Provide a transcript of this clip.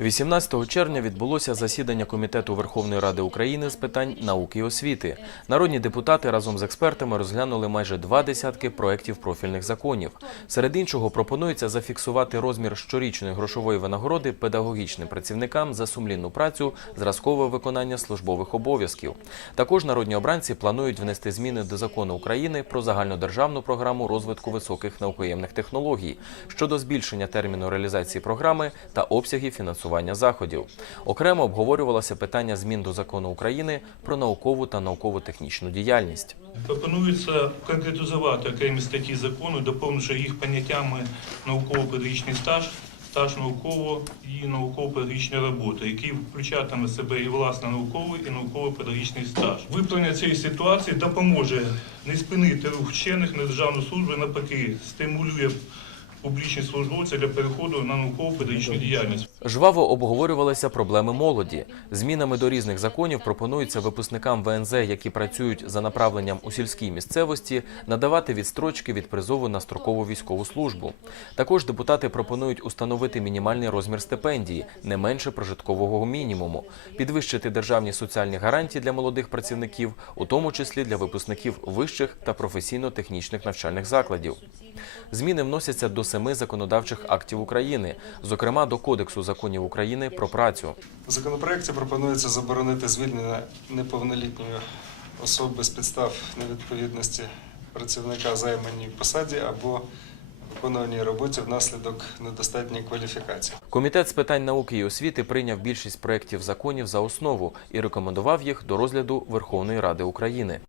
18 червня відбулося засідання Комітету Верховної Ради України з питань науки і освіти. Народні депутати разом з експертами розглянули майже два десятки проєктів профільних законів. Серед іншого пропонується зафіксувати розмір щорічної грошової винагороди педагогічним працівникам за сумлінну працю, зразкове виконання службових обов'язків. Також народні обранці планують внести зміни до закону України про загальнодержавну програму розвитку високих наукоємних технологій щодо збільшення терміну реалізації програми та обсягів фінансування заходів. Окремо обговорювалося питання змін до закону України про наукову та науково-технічну діяльність. Пропонується конкретизувати окремі статті закону, доповнивши їх поняттями науково-педагогічний стаж, стаж науково і науково-педагогічної роботи, який включатиме себе і власне науковий, і науково-педагогічний стаж. Виправлення цієї ситуації допоможе не спинити рух вчених на державну службу, навпаки, стимулює публічні службовці для переходу на науково-педагогічну діяльність. Жваво обговорювалися проблеми молоді. Змінами до різних законів пропонується випускникам ВНЗ, які працюють за направленням у сільській місцевості, надавати відстрочки від призову на строкову військову службу. Також депутати пропонують установити мінімальний розмір стипендії, не менше прожиткового мінімуму, підвищити державні соціальні гарантії для молодих працівників, у тому числі для випускників вищих та професійно-технічних навчальних закладів. Зміни вносяться до семи законодавчих актів України, зокрема до Кодексу законів України про працю. В законопроекті пропонується заборонити звільнення неповнолітньої особи з підстав невідповідності працівника займаній посаді або виконуваній роботі внаслідок недостатньої кваліфікації. Комітет з питань науки і освіти прийняв більшість проєктів законів за основу і рекомендував їх до розгляду Верховної Ради України.